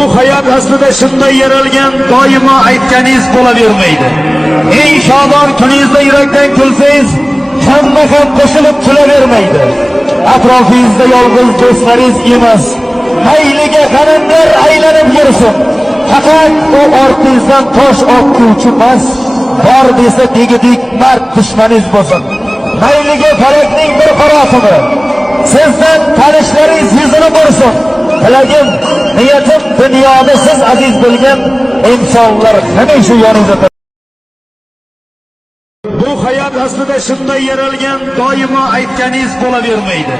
Bu hayot aslida shunday yaralgan, doimo aytganingiz bo'lavermaydi. Eng shodon kuningizda yurakdan kulsangiz, hamma ham qo'shilib kulavermaydi. Atrofingizda yolg'iz do'stlaringiz emas, mayliga qanamlar aylanib yursin. Faqat u ortingizdan tosh otuvchi emas, bor desa tegidik mard dushmaningiz bo'lsin. Mayliga falakning bir qarotimi, sizdan tanishlaringiz yuzini ko'rsin. Tilagim, niyatim dunyoda siz aziz bilgan insonlar hamisha yoningizda. Bu hayot aslida shunday yaralgan, doimo aytganingiz bo'lavermaydi.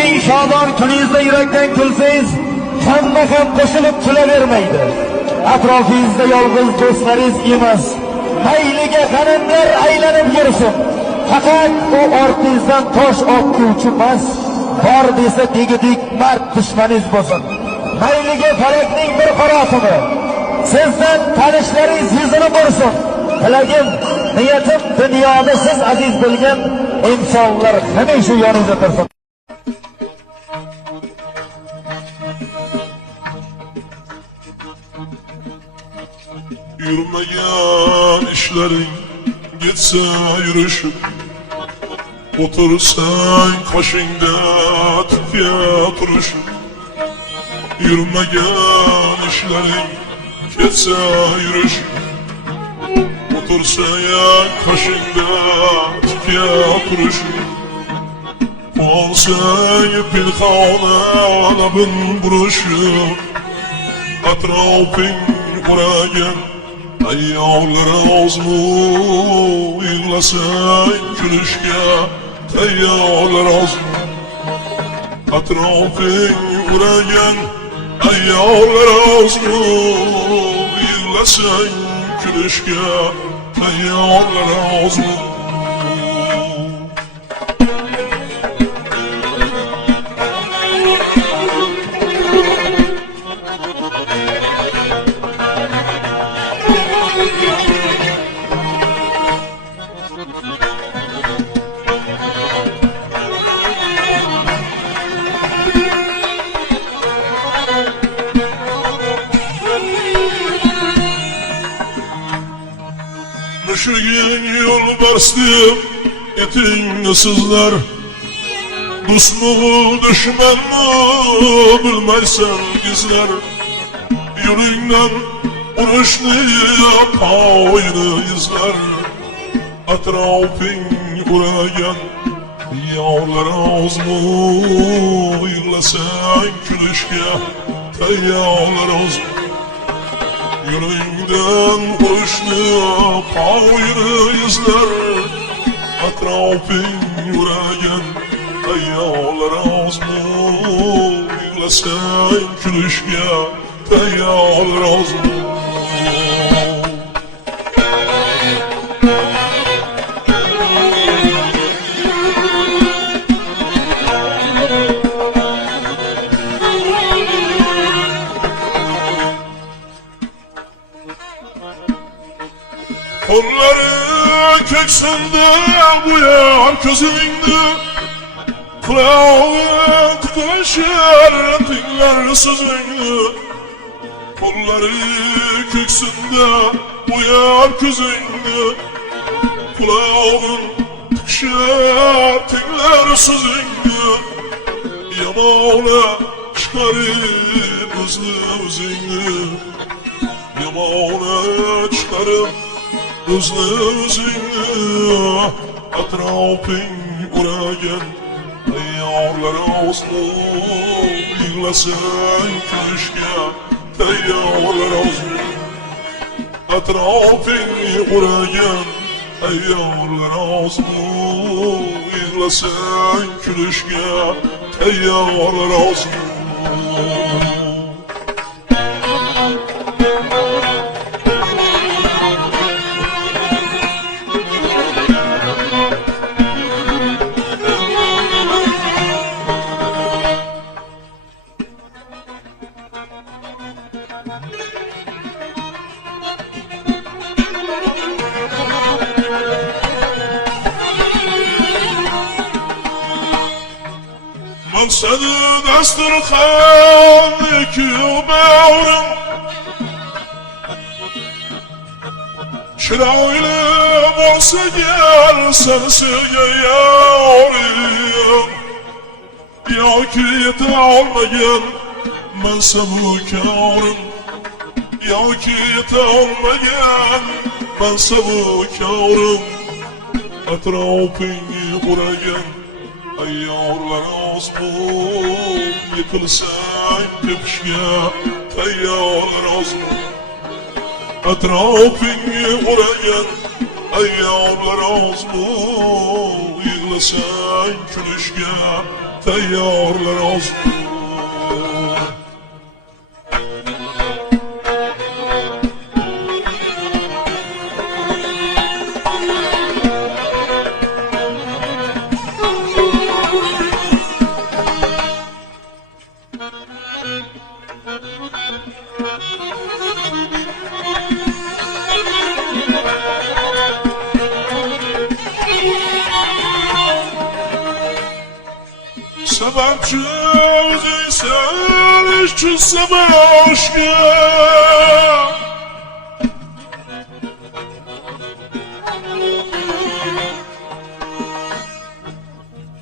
Eng shodon kuningizda yurakdan kulsangiz, hamma ham qo'shilib kulavermaydi. Atrofingizda yolg'iz do'stlaringiz emas, mayliga qanamlar aylanib yursin. Faqat u ortingizdan tosh otuvchi emas, bor desa tegidik mard dushmaningiz bo'lsin. Mayliga falakning bir qarotimi, sizdan tanishlaringiz yuzini ko'rsin. Tilagim, niyatim dunyoda siz aziz bilgan insonlar hamisha yoningizda tursin. Yürümeyen işlerin gitse yürüşüp, otursan kaşında tüpye turuşup. Yürümeyen işlerin gitse yürüşüp, otursan kaşında tüpye turuşup. Olsan pinhana labın buruşup, atrafın uğrayan ayollar ağzımı yığlasan gülüşke, ayollar ağzımı. Atrafın uğrayan ayollar ağzımı yığlasan gülüşke, ayollar ağzımı. Düşürgen yol bastım etin sızlar, dost mu düşman mı bilmeysen gizler. Yolundan uğraşını payını izler. Atrafın uğrayan yağlar ağzımı yığlasan gülüşke, ayağlar ağzımı. Yolundan uğraşını payını izler. Atrafın uğrayan ayağlar ağzımı yığlasan gülüşke, ayağlar ağzımı. Kolları köksünde buyar közümünde, kulağı tutuşur dinler sözünde. Kolları köksünde buyar közünde, kulağın tutuşur dinler sözünde. Yamağına çıkarıp özlü özünde, yamağına çıkarıp özlü özünü. Atrafın uğrayan ayağlar ağzımı yığlasan gülüşke, ayağlar ağzımı. Atrafın uğrayan ayağlar ağzımı yığlasan gülüşke, ayağlar ağzımı. seni dasturxondagi bağrım chiroyli bo'lsa gel sensiga yorim yoki yeta olmagan mensa bu korim yoki yeta olmagan mensa bu korim atrofingni o'ragan ayyorlar oz bu yiqilsang tepishga tayyorlar oz bu atrofingni o'ragan ayyorlar oz bu yig'lasang kulishga tayyorlar oz bu Sabahçı özeysen işçi sabah aşkı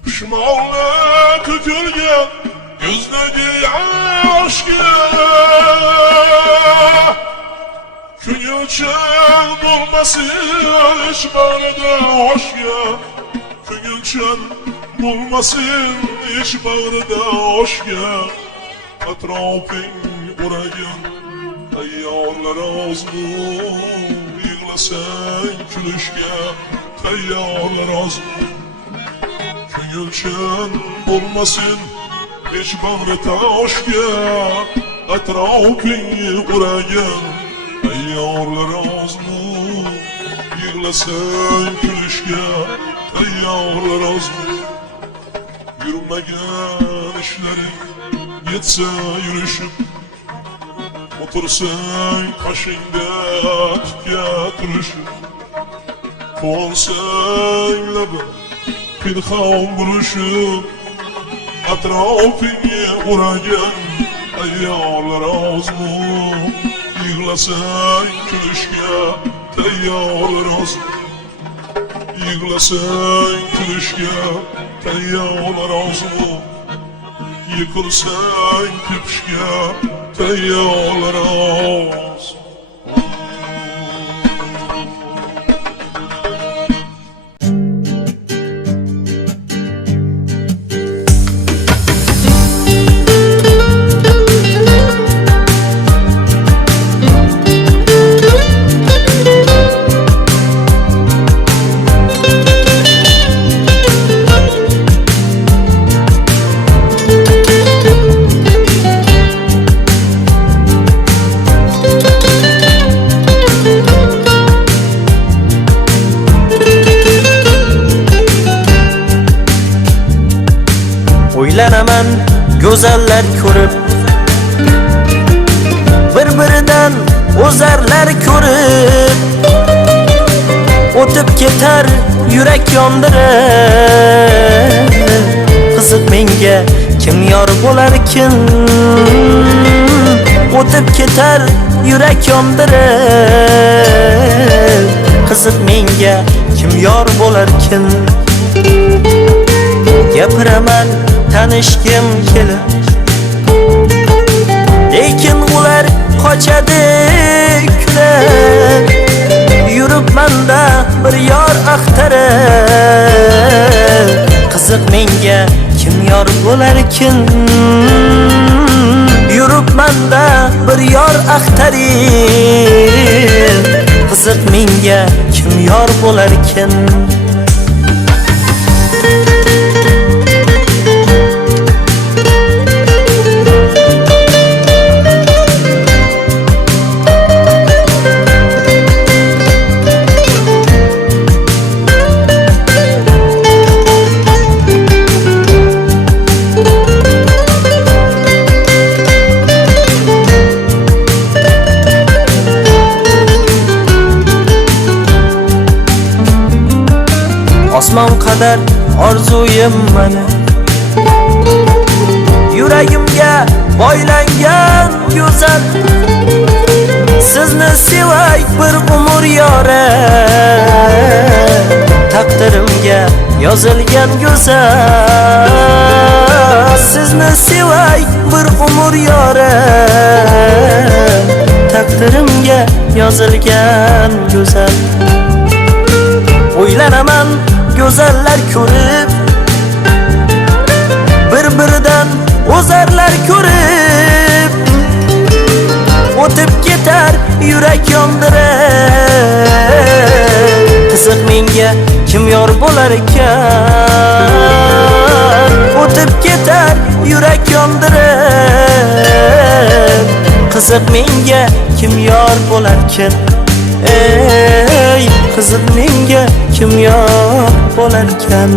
Pişmanlık tökülgen yüzdeki aşkı Gün için bulmasın iş bağrıda aşkı Gün için bulmasın iş bağrıda aşkı Atrofing o'ragan ayyorlar oz bu yig'lasang kulishga tayyorlar oz bu ko'ngilchan bo'lmasin ish bag'rida aşkı Atrofing o'ragan ayyorlar oz bu yig'lasang kulishga tayyorlar oz bu Yürümeyen işlerin yetse yürüşüp Otursan kaşında tutya turuşup Kuansan labi pinhan buluşup Atrofingni o'ragan ayyorlar oz bu Yig'lasang kulishga tayyorlar oz bu Yig'lasang kulishga tayyorlar oz bu Yıkılsang tepishga tayyorlar oz O'ylanaman go'zallar ko'rib bir-biridan o'zarlar ko'rib o'tib ketar yurak yondirib qiziq menga kim yor bo'larkin o'tib ketar yurak yondirib qiziq menga kim yor bo'larkin gapiraman tanishgim kelib lekin ular qochadi kulib yuribmanda bir yor axtarib qiziq menga kim yor bo'larkin yuribmanda bir yor axtarib qiziq menga kim yor bo'larkin osmon qadar orzuyim mana yuragimga boylangan go'zal. Sizni sevay bir umr yora, taqdirimga yozilgan go'zal. Sizni sevay bir umr yora, taqdirimga yozilgan go'zal. O'ylanaman go'zallar ko'rib, bir-biridan o'zarlar ko'rib, o'tib ketar yurak yondirib. Qiziq menga kim yor bo'lar ekan, o'tib ketar yurak yondirib. Qiziq menga kim yor bo'lar ekan, ey qiziq menga kim yor bo'lar ekan.